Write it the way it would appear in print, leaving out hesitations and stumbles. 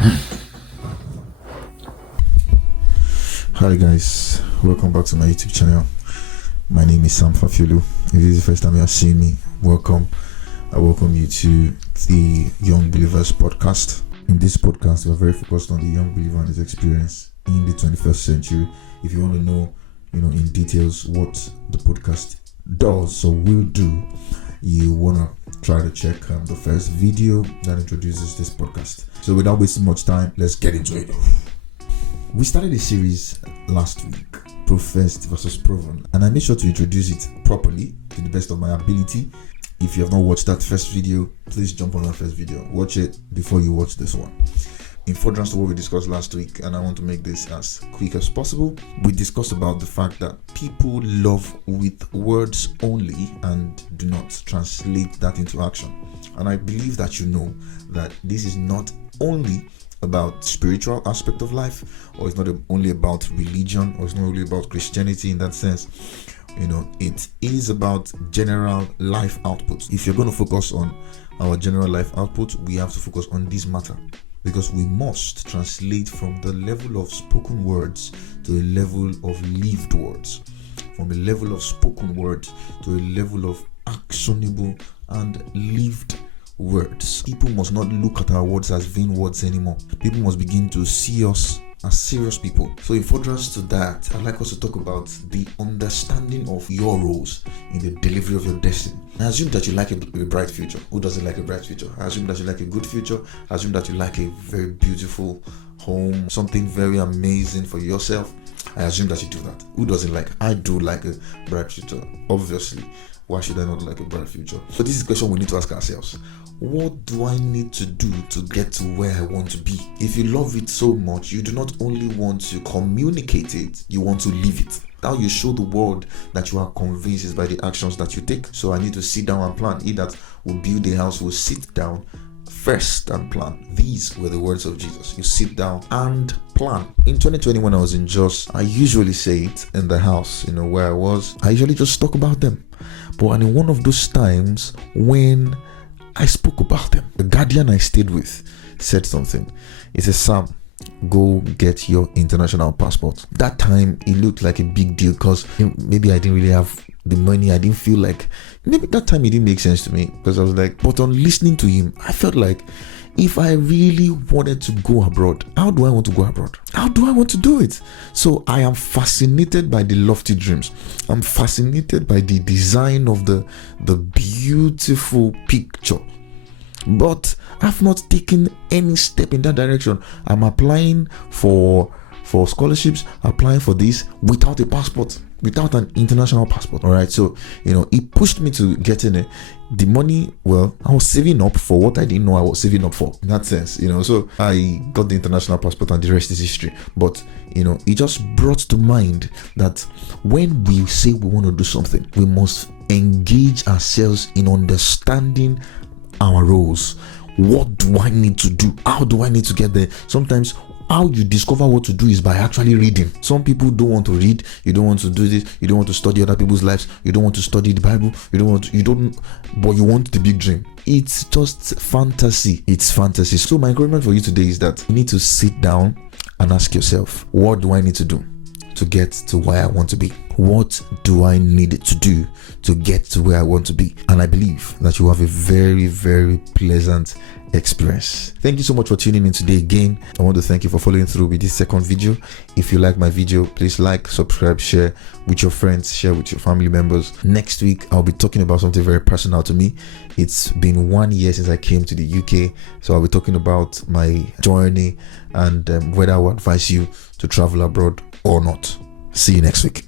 Hi guys, welcome back to my YouTube channel. My name is Fafiolu. If this is the first time you are seeing me, welcome. I welcome you to the Young Believers podcast. In this podcast, we are very focused on the young believer and his experience in the 21st century. If you want to know, in details what the podcast does or will do, you want to try to check the first video that introduces this podcast. So without wasting much time, let's get into it. We started a series last week, Professed versus Proven, and I made sure to introduce it properly to the best of my ability. If you have not watched that first video, please jump on that first video. Watch it before you watch this one. In furtherance to what we discussed last week, and I want to make this as quick as possible, we discussed about the fact that people love with words only and do not translate that into action. And I believe that you know that this is not only about spiritual aspect of life, or it's not only about religion, or it's not only about Christianity in that sense. It is about general life outputs. If you're going to focus on our general life output, we have to focus on this matter, because we must translate from the level of spoken words to a level of lived words, from a level of spoken words to a level of actionable and lived words. People must not look at our words as vain words anymore. People must begin to see us as serious people. So in furtherance to that, I'd like us to talk about the understanding of your roles in the delivery of your destiny. I assume that you like a bright future. Who doesn't like a bright future? I assume that you like a good future. I assume that you like a very beautiful home, something very amazing for yourself. I assume that you do that. Who doesn't like? I do like a bright future, obviously. Why should I not like a bright future? So this is a question we need to ask ourselves. What do I need to do to get to where I want to be? If you love it so much, you do not only want to communicate it, you want to live it. How you show the world that you are convinced is by the actions that you take. So I need to sit down and plan. He that will build a house will sit down first and plan. These were the words of Jesus. You sit down and plan. In 2020, when I was in Jos, I usually say it in the house, where I was. I usually just talk about them. But in one of those times when I spoke about them, the guardian I stayed with said something. It says, Sam, go get your international passport. That time it looked like a big deal because maybe I didn't really have the money. I didn't feel like, maybe that time it didn't make sense to me, because I was like, but on listening to him, I felt like, if I really wanted to go abroad, how do I want to go abroad? How do I want to do it? So I am fascinated by the lofty dreams. I'm fascinated by the design of the beautiful picture. But I've not taken any step in that direction. I'm applying for scholarships, applying for this without a passport, without an international passport. All right. So, it pushed me to getting it. The money, I was saving up for what I didn't know I was saving up for, in that sense, so I got the international passport and the rest is history. But, it just brought to mind that when we say we want to do something, we must engage ourselves in understanding our roles. What do I need to do? How do I need to get there? Sometimes how you discover what to do is by actually reading. Some people don't want to read. You don't want to do this. You don't want to study other people's lives. You don't want to study the Bible. But you want the big dream. It's just fantasy. It's fantasy. So my encouragement for you today is that you need to sit down and ask yourself, what do I need to do to get to where I want to be? What do I need to do to get to where I want to be? And I believe that you have a very, very pleasant experience. Thank you so much for tuning in today again. I want to thank you for following through with this second video. If you like my video, please like, subscribe, share with your friends, share with your family members. Next week, I'll be talking about something very personal to me. It's been 1 year since I came to the UK, so I'll be talking about my journey and whether I would advise you to travel abroad or not. See you next week.